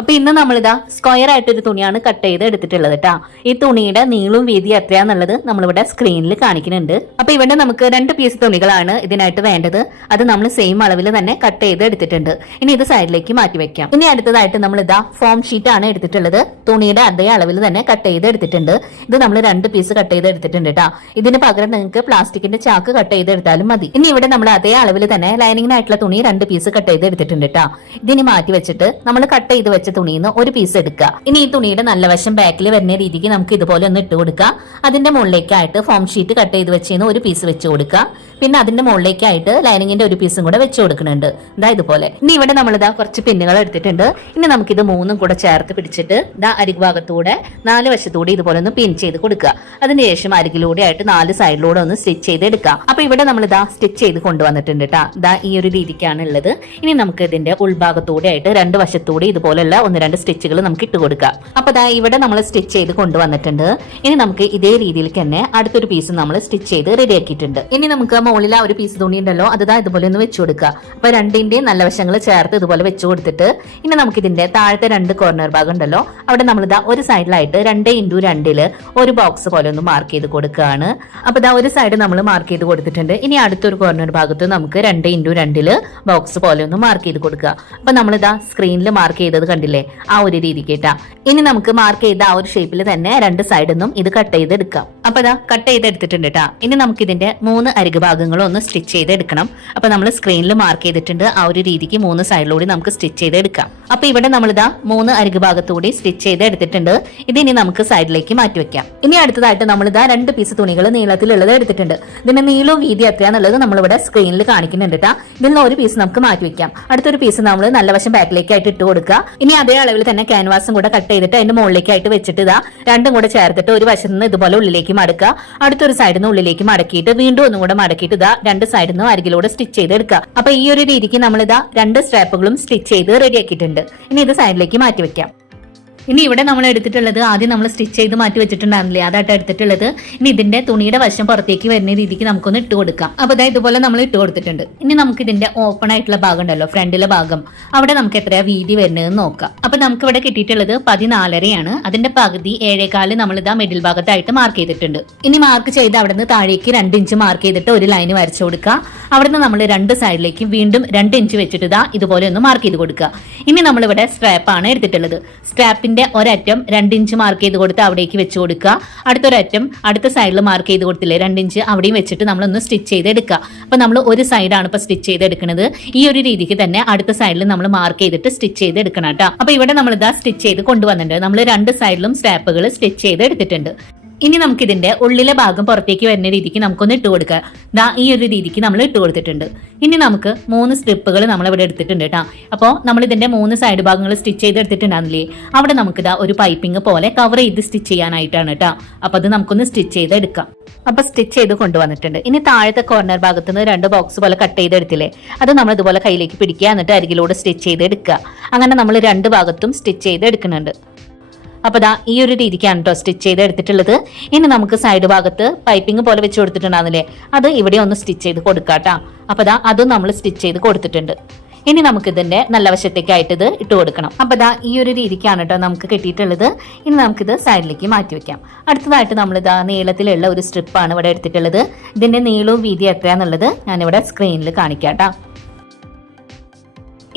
അപ്പൊ ഇന്ന് നമ്മളിതാ സ്ക്വയർ ആയിട്ടൊരു തുണിയാണ് കട്ട് ചെയ്ത് എടുത്തിട്ടുള്ളത് കേട്ടാ ഈ തുണിയുടെ നീളവും വീതി എത്രയാന്നുള്ളത് നമ്മളിവിടെ സ്ക്രീനിൽ കാണിക്കുന്നുണ്ട്. അപ്പൊ ഇവിടെ നമുക്ക് രണ്ട് പീസ് തുണികളാണ് ഇതിനായിട്ട് വേണ്ടത്. അത് നമ്മൾ സെയിം അളവിൽ തന്നെ കട്ട് ചെയ്ത് എടുത്തിട്ടുണ്ട്. ഇനി ഇത് സൈഡിലേക്ക് മാറ്റി വെക്കാം. ഇനി അടുത്തതായിട്ട് നമ്മൾ ഇതാ ഫോം ഷീറ്റ് ആണ് എടുത്തിട്ടുള്ളത്. തുണിയുടെ അതേ അളവിൽ തന്നെ കട്ട് ചെയ്ത് എടുത്തിട്ടുണ്ട്. ഇത് നമ്മൾ രണ്ട് പീസ് കട്ട് ചെയ്ത് എടുത്തിട്ടുണ്ട് കേട്ടാ ഇതിന് പകരം നിങ്ങൾക്ക് പ്ലാസ്റ്റിക്കിന്റെ ചാക്ക് കട്ട് ചെയ്ത് എടുത്താലും മതി. ഇനി ഇവിടെ നമ്മൾ അതേ അളവിൽ തന്നെ ലൈനിങ്ങിനായിട്ടുള്ള തുണി രണ്ട് പീസ് കട്ട് ചെയ്ത് എടുത്തിട്ടുണ്ട് കേട്ടാ ഇതിന് മാറ്റി വെച്ചിട്ട് നമ്മൾ കട്ട് ചെയ്ത് വെച്ച തുണിയിൽ നിന്ന് ഒരു പീസ് എടുക്കുക. ഇനി ഈ തുണിയുടെ നല്ല വശം ബാക്കിൽ വരുന്ന രീതിക്ക് നമുക്ക് ഇതുപോലെ ഒന്ന് ഇട്ട് കൊടുക്കുക. അതിന്റെ മുകളിലേക്കായിട്ട് ഫോം ഷീറ്റ് കട്ട് ചെയ്ത് വെച്ചതിന് ഒരു പീസ് വെച്ച് കൊടുക്കുക. പിന്നെ അതിന്റെ മുകളിലേക്കായിട്ട് ലൈനിങ്ങിന്റെ ഒരു പീസും കൂടെ വെച്ച് കൊടുക്കുന്നുണ്ട്. ഇതാ ഇതുപോലെ. ഇനി ഇവിടെ നമ്മൾ ഇതാ കുറച്ച് പിന്നുകൾ എടുത്തിട്ടുണ്ട്. ഇനി നമുക്കിത് മൂന്നും കൂടെ ചേർത്ത് പിടിച്ചിട്ട് ഇതാ അരികുഭാഗത്തൂടെ നാല് വശത്തൂടെ ഇതുപോലെ ഒന്ന് പിൻ ചെയ്ത് കൊടുക്കുക. അതിനുശേഷം അരികിലൂടെ ആയിട്ട് നാല് സൈഡിലൂടെ ഒന്ന് സ്റ്റിച്ച് ചെയ്ത് എടുക്കുക. അപ്പൊ ഇവിടെ നമ്മൾ ഇതാ സ്റ്റിച്ച് ചെയ്ത് കൊണ്ടുവന്നിട്ടുണ്ട് കേട്ടാ ഇതാ ഈ ഒരു രീതിക്കാണ് ഉള്ളത്. ഇനി നമുക്ക് ഇതിന്റെ ഉൾഭാഗത്തൂടെ ആയിട്ട് രണ്ട് വശത്തൂടെ ഇതുപോലുള്ള ഒന്ന് രണ്ട് സ്റ്റിച്ചുകൾ നമുക്ക് ഇട്ട് കൊടുക്കാം. അപ്പൊ ദാ ഇവിടെ നമ്മൾ സ്റ്റിച്ച് ചെയ്ത് കൊണ്ടുവന്നിട്ടുണ്ട്. ഇനി നമുക്ക് ഇതേ രീതിയിൽ തന്നെ അടുത്തൊരു പീസ് നമ്മൾ സ്റ്റിച്ച് ചെയ്ത് റെഡി ആക്കിയിട്ടുണ്ട്. ഇനി നമുക്ക് മുകളിൽ ആ ഒരു പീസ് തുണി ഉണ്ടല്ലോ അതാ ഇതുപോലെ ഒന്ന് വെച്ചു കൊടുക്കുക അപ്പൊ രണ്ടിന്റെയും നല്ല വശങ്ങൾ ചേർത്ത് ഇതുപോലെ വെച്ചു കൊടുത്തിട്ട് ഇനി നമുക്ക് ഇതിന്റെ താഴത്തെ രണ്ട് കോർണർ ഭാഗം ഉണ്ടല്ലോ അവിടെ നമ്മൾ ഇതാ ഒരു സൈഡിലായിട്ട് രണ്ട് ഇന്റു രണ്ടിൽ ഒരു ബോക്സ് പോലെ ഒന്ന് മാർക്ക് ചെയ്ത് കൊടുക്കുകയാണ് അപ്പൊ ഇതാ ഒരു സൈഡ് നമ്മൾ മാർക്ക് ചെയ്ത് കൊടുത്തിട്ടുണ്ട്. ഇനി അടുത്തൊരു കോർണർ ഭാഗത്ത് നമുക്ക് രണ്ട് ഇന്റു രണ്ടിൽ ബോക്സ് പോലെ ഒന്ന് മാർക്ക് ചെയ്ത് കൊടുക്കുക അപ്പൊ നമ്മളിതാ സ്ക്രീനിൽ മാർക്ക് ചെയ്തത് കണ്ടില്ലേ? ആ ഒരു രീതി കേട്ടാ. ഇനി നമുക്ക് മാർക്ക് ചെയ്ത ആ ഒരു ഷേപ്പിൽ തന്നെ രണ്ട് സൈഡിൽ നിന്നും ഇത് കട്ട് ചെയ്തെടുക്കാം. അപ്പൊ ഇതാ കട്ട് ചെയ്തെടുത്തിട്ടുണ്ട് കേട്ടാ ഇനി നമുക്ക് ഇതിന്റെ മൂന്ന് അരിക് ഭാഗങ്ങളും ഒന്ന് സ്റ്റിച്ച് ചെയ്തെടുക്കണം. അപ്പൊ നമ്മൾ സ്ക്രീനിൽ മാർക്ക് ചെയ്തിട്ടുണ്ട് ആ ഒരു രീതിക്ക് മൂന്ന് സൈഡിലൂടെ നമുക്ക് സ്റ്റിച്ച് ചെയ്തെടുക്കാം. അപ്പൊ ഇവിടെ നമ്മളിതാ മൂന്ന് അരിക് ഭാഗത്തുകൂടി സ്റ്റിച്ച് ചെയ്തെടുത്തിട്ടുണ്ട്. ഇതിനി നമുക്ക് സൈഡിലേക്ക് മാറ്റി വെക്കാം. ഇനി അടുത്തതായിട്ട് നമ്മൾ നമ്മളിതാ രണ്ട് പീസ് തുണികൾ നീളത്തിലുള്ളത് എടുത്തിട്ടുണ്ട്. ഇതിന്റെ നീളവും വീതി എത്രയാന്നുള്ളത് നമ്മളിവിടെ സ്ക്രീനിൽ കാണിക്കുന്നുണ്ട് കേട്ടാ ഇതിൽ നിന്ന് ഒരു പീസ് നമുക്ക് മാറ്റി വെക്കാം. അടുത്തൊരു പീസ് നമ്മൾ നല്ല വശം ബാക്കിലേക്കായിട്ട് ഇട്ട് കൊടുക്കുക. ഇനി അതേ അളവിൽ തന്നെ ക്യാൻവാസും കൂടെ കട്ട് ചെയ്തിട്ട് അതിന്റെ മുകളിലേക്കായിട്ട് വെച്ചിട്ട് ഇതാ രണ്ടും കൂടെ ചേർത്തിട്ട് ഒരു വശത്ത് നിന്ന് ഇതുപോലെ ഉള്ളിലേക്ക് മടക്കുക. അടുത്തൊരു സൈഡിൽ നിന്ന് ഉള്ളിലേക്ക് മടക്കിയിട്ട് വീണ്ടും ഒന്നും കൂടെ മടക്കിയിട്ട് ഇതാ രണ്ട് സൈഡിൽ നിന്ന് അരികിലൂടെ സ്റ്റിച്ച് ചെയ്ത് എടുക്കുക. അപ്പൊ ഈ ഒരു രീതിക്ക് നമ്മൾ ഇതാ രണ്ട് സ്ട്രാപ്പുകളും സ്റ്റിച്ച് ചെയ്ത് റെഡിയാക്കിയിട്ടുണ്ട് ഇനി ഇത് സൈഡിലേക്ക് മാറ്റി വെക്കാം. ഇനി ഇവിടെ നമ്മൾ എടുത്തിട്ടുള്ളത് ആദ്യം നമ്മൾ സ്റ്റിച്ച് ചെയ്ത് മാറ്റി വെച്ചിട്ടുണ്ടായിരുന്നില്ലേ? അതായിട്ട് എടുത്തിട്ടുള്ളത്. ഇനി ഇതിന്റെ തുണിയുടെ വശം പുറത്തേക്ക് വരുന്ന രീതിക്ക് നമുക്കൊന്ന് ഇട്ട് കൊടുക്കാം. അപ്പൊ അതായത് ഇതുപോലെ നമ്മൾ ഇട്ട് കൊടുത്തിട്ടുണ്ട്. ഇനി നമുക്ക് ഇതിന്റെ ഓപ്പൺ ആയിട്ടുള്ള ഭാഗം ഉണ്ടല്ലോ ഫ്രണ്ടിലെ ഭാഗം. അവിടെ നമുക്ക് എത്രയാ വീതി വരുന്നതെന്ന് നോക്കാം. അപ്പൊ നമുക്ക് ഇവിടെ കിട്ടിയിട്ടുള്ളത് പതിനാലരയാണ്. അതിന്റെ പകുതി ഏഴേകാൽ നമ്മൾ ഇതാ മിഡിൽ ഭാഗത്തായിട്ട് മാർക്ക് ചെയ്തിട്ടുണ്ട്. ഇനി മാർക്ക് ചെയ്ത് അവിടെ നിന്ന് താഴേക്ക് രണ്ട് ഇഞ്ച് മാർക്ക് ചെയ്തിട്ട് ഒരു ലൈൻ വരച്ചു കൊടുക്കുക. അവിടെ നിന്ന് നമ്മൾ രണ്ട് സൈഡിലേക്കും വീണ്ടും രണ്ട് ഇഞ്ച് വെച്ചിട്ട് ഇതാ ഇതുപോലെ ഒന്ന് മാർക്ക് ചെയ്ത് കൊടുക്കുക. ഇനി നമ്മളിവിടെ സ്ട്രാപ്പ് ആണ് എടുത്തിട്ടുള്ളത്. സ്ട്രാപ്പിന്റെ ഒരറ്റം രണ്ട് ഇഞ്ച് മാർക്ക് ചെയ്ത് കൊടുത്ത് അവിടേക്ക് വെച്ച് കൊടുക്കുക. അടുത്തൊരറ്റം അടുത്ത സൈഡിൽ മാർക്ക് ചെയ്ത് കൊടുത്തില്ലേ രണ്ട് ഇഞ്ച് അവിടെയും വെച്ചിട്ട് നമ്മളൊന്ന് സ്റ്റിച്ച് ചെയ്ത് എടുക്കുക അപ്പൊ നമ്മൾ ഒരു സൈഡാണ് ഇപ്പൊ സ്റ്റിച്ച് ചെയ്ത് എടുക്കുന്നത് ഈ ഒരു രീതിക്ക് തന്നെ അടുത്ത സൈഡിൽ നമ്മൾ മാർക്ക് ചെയ്തിട്ട് സ്റ്റിച്ച് ചെയ്ത് എടുക്കണം കേട്ടോ. അപ്പൊ ഇവിടെ നമ്മൾ ഇതാ സ്റ്റിച്ച് ചെയ്ത് കൊണ്ടുവന്നിട്ടുണ്ട്. നമ്മൾ രണ്ട് സൈഡിലും സ്റ്റാപ്പുകൾ സ്റ്റിച്ച് ചെയ്ത് എടുത്തിട്ടുണ്ട് ഇനി നമുക്ക് ഇതിന്റെ ഉള്ളിലെ ഭാഗം പുറത്തേക്ക് വരുന്ന രീതിക്ക് നമുക്കൊന്ന് ഇട്ട് കൊടുക്കുക ദാ ഈ ഒരു രീതിക്ക് നമ്മൾ ഇട്ട് കൊടുത്തിട്ടുണ്ട്. ഇനി നമുക്ക് മൂന്ന് സ്ട്രിപ്പുകൾ നമ്മൾ ഇവിടെ എടുത്തിട്ടുണ്ട് കേട്ടോ. അപ്പോൾ നമ്മൾ ഇതിന്റെ മൂന്ന് സൈഡ് ഭാഗങ്ങൾ സ്റ്റിച്ച് ചെയ്ത് എടുത്തിട്ടുണ്ടായിരുന്നില്ലേ? അവിടെ നമുക്ക് ഇതാ ഒരു പൈപ്പിംഗ് പോലെ കവർ ചെയ്ത് സ്റ്റിച്ച് ചെയ്യാനായിട്ടാണ് കേട്ടോ. അപ്പൊ അത് നമുക്കൊന്ന് സ്റ്റിച്ച് ചെയ്ത് എടുക്കാം. അപ്പൊ സ്റ്റിച്ച് ചെയ്ത് കൊണ്ടുവന്നിട്ടുണ്ട്. ഇനി താഴത്തെ കോർണർ ഭാഗത്ത് നിന്ന് രണ്ട് ബോക്സ് പോലെ കട്ട് ചെയ്ത് എടുത്തില്ലേ അത് നമ്മൾ ഇതുപോലെ കയ്യിലേക്ക് പിടിക്കുക എന്നിട്ട് അരികിലൂടെ സ്റ്റിച്ച് ചെയ്ത് എടുക്കുക. അങ്ങനെ നമ്മൾ രണ്ട് ഭാഗത്തും സ്റ്റിച്ച് ചെയ്ത് എടുക്കുന്നുണ്ട്. അപ്പൊ ദാ ഈ ഒരു രീതിക്കാണ് കേട്ടോ സ്റ്റിച്ച് ചെയ്ത് എടുത്തിട്ടുള്ളത് ഇനി നമുക്ക് സൈഡ് ഭാഗത്ത് പൈപ്പിംഗ് പോലെ വെച്ച് കൊടുത്തിട്ടുണ്ടാകുന്നില്ലേ അത് ഇവിടെ ഒന്ന് സ്റ്റിച്ച് ചെയ്ത് കൊടുക്കാട്ടോ. അപ്പോൾ ദാ അതും നമ്മൾ സ്റ്റിച്ച് ചെയ്ത് കൊടുത്തിട്ടുണ്ട്. ഇനി നമുക്ക് ഇതിന്റെ നല്ല വശത്തേക്കായിട്ട് ഇത് ഇട്ട് കൊടുക്കണം. അപ്പൊ ദാ ഈ ഒരു രീതിക്കാണ് കേട്ടോ നമുക്ക് കിട്ടിയിട്ടുള്ളത്. ഇനി നമുക്കിത് സൈഡിലേക്ക് മാറ്റി വെക്കാം. അടുത്തതായിട്ട് നമ്മൾ ഇതാ നീളത്തിലുള്ള ഒരു സ്ട്രിപ്പാണ് ഇവിടെ എടുത്തിട്ടുള്ളത്. ഇതിന്റെ നീളവും വീതി എത്രയാന്നുള്ളത് ഞാനിവിടെ സ്ക്രീനിൽ കാണിക്കാം ട്ടാ.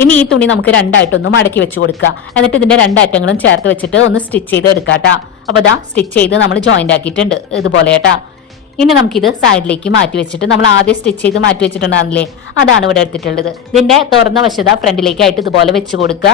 ഇനി ഈ തുണി നമുക്ക് രണ്ടായിട്ടൊന്ന് മടക്കി വെച്ച് കൊടുക്കുക. എന്നിട്ട് ഇതിന്റെ രണ്ടറ്റങ്ങളും ചേർത്ത് വെച്ചിട്ട് ഒന്ന് സ്റ്റിച്ച് ചെയ്ത് എടുക്കാട്ടാ അപ്പൊ ദാ സ്റ്റിച്ച് ചെയ്ത് നമ്മൾ ജോയിന്റ് ആക്കിയിട്ടുണ്ട് ഇതുപോലെ കേട്ടാ ഇനി നമുക്കിത് സൈഡിലേക്ക് മാറ്റി വെച്ചിട്ട് നമ്മൾ ആദ്യം സ്റ്റിച്ച് ചെയ്ത് മാറ്റി വെച്ചിട്ടുണ്ടായിരുന്നില്ലേ? അതാണ് ഇവിടെ എടുത്തിട്ടുള്ളത്. ഇതിന്റെ തുറന്ന വശത ഫ്രണ്ടിലേക്കായിട്ട് ഇതുപോലെ വെച്ച് കൊടുക്കുക.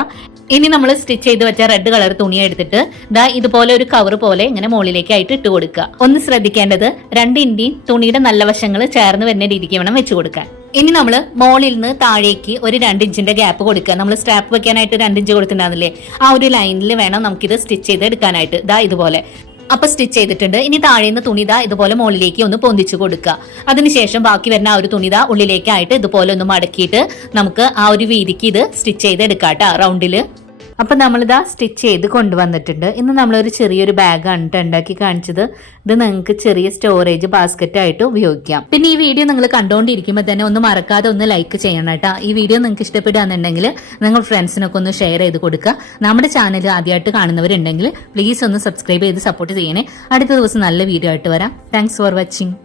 ഇനി നമ്മൾ സ്റ്റിച്ച് ചെയ്ത് വെച്ച റെഡ് കളർ തുണി എടുത്തിട്ട് ദാ ഇതുപോലെ ഒരു കവർ പോലെ ഇങ്ങനെ മുകളിലേക്കായിട്ട് ഇട്ട് കൊടുക്കുക. ഒന്ന് ശ്രദ്ധിക്കേണ്ടത് രണ്ട് ഇൻഡിയും തുണിയുടെ നല്ല വശങ്ങൾ ചേർന്ന് വരുന്ന രീതിക്ക് വേണം വെച്ച് കൊടുക്കാൻ. ഇനി നമ്മൾ മോളിൽ നിന്ന് താഴേക്ക് ഒരു രണ്ട് ഇഞ്ചിന്റെ ഗ്യാപ്പ് കൊടുക്കുക. നമ്മൾ സ്ട്രാപ്പ് വെക്കാനായിട്ട് രണ്ട് ഇഞ്ച് കൊടുത്തിട്ടുണ്ടായിരുന്നില്ലേ? ആ ഒരു ലൈനിൽ വേണം നമുക്കിത് സ്റ്റിച്ച് ചെയ്ത് എടുക്കാനായിട്ട്. ഇതാ ഇതുപോലെ. അപ്പൊ സ്റ്റിച്ച് ചെയ്തിട്ടുണ്ട്. ഇനി താഴേന്ന് തുണിത ഇതുപോലെ മുകളിലേക്ക് ഒന്ന് പൊന്തിച്ചു കൊടുക്കുക. അതിനുശേഷം ബാക്കി വരുന്ന ആ ഒരു തുണിത ഉള്ളിലേക്കായിട്ട് ഇതുപോലെ ഒന്ന് മടക്കിയിട്ട് നമുക്ക് ആ ഒരു വീതിക്ക് ഇത് സ്റ്റിച്ച് ചെയ്ത് എടുക്കാം കേട്ടോ റൗണ്ടിൽ. അപ്പം നമ്മളിതാ സ്റ്റിച്ച് ചെയ്ത് കൊണ്ടുവന്നിട്ടുണ്ട്. ഇന്ന് നമ്മളൊരു ചെറിയൊരു ബാഗാണ് കേട്ടോ ഉണ്ടാക്കി കാണിച്ചത്. ഇത് നിങ്ങൾക്ക് ചെറിയ സ്റ്റോറേജ് ബാസ്ക്കറ്റ് ആയിട്ട് ഉപയോഗിക്കാം. പിന്നെ ഈ വീഡിയോ നിങ്ങൾ കണ്ടുകൊണ്ടിരിക്കുമ്പോൾ തന്നെ ഒന്ന് മറക്കാതെ ഒന്ന് ലൈക്ക് ചെയ്യണം കേട്ടോ ഈ വീഡിയോ നിങ്ങൾക്ക് ഇഷ്ടപ്പെടുകയാണെന്നുണ്ടെങ്കിൽ നിങ്ങൾ ഫ്രണ്ട്സിനൊക്കെ ഒന്ന് ഷെയർ ചെയ്ത് കൊടുക്കുക. നമ്മുടെ ചാനൽ ആദ്യമായിട്ട് കാണുന്നവരുണ്ടെങ്കിൽ പ്ലീസ് ഒന്ന് സബ്സ്ക്രൈബ് ചെയ്ത് സപ്പോർട്ട് ചെയ്യണേ. അടുത്ത ദിവസം നല്ല വീഡിയോ ആയിട്ട് വരാം. Thanks for watching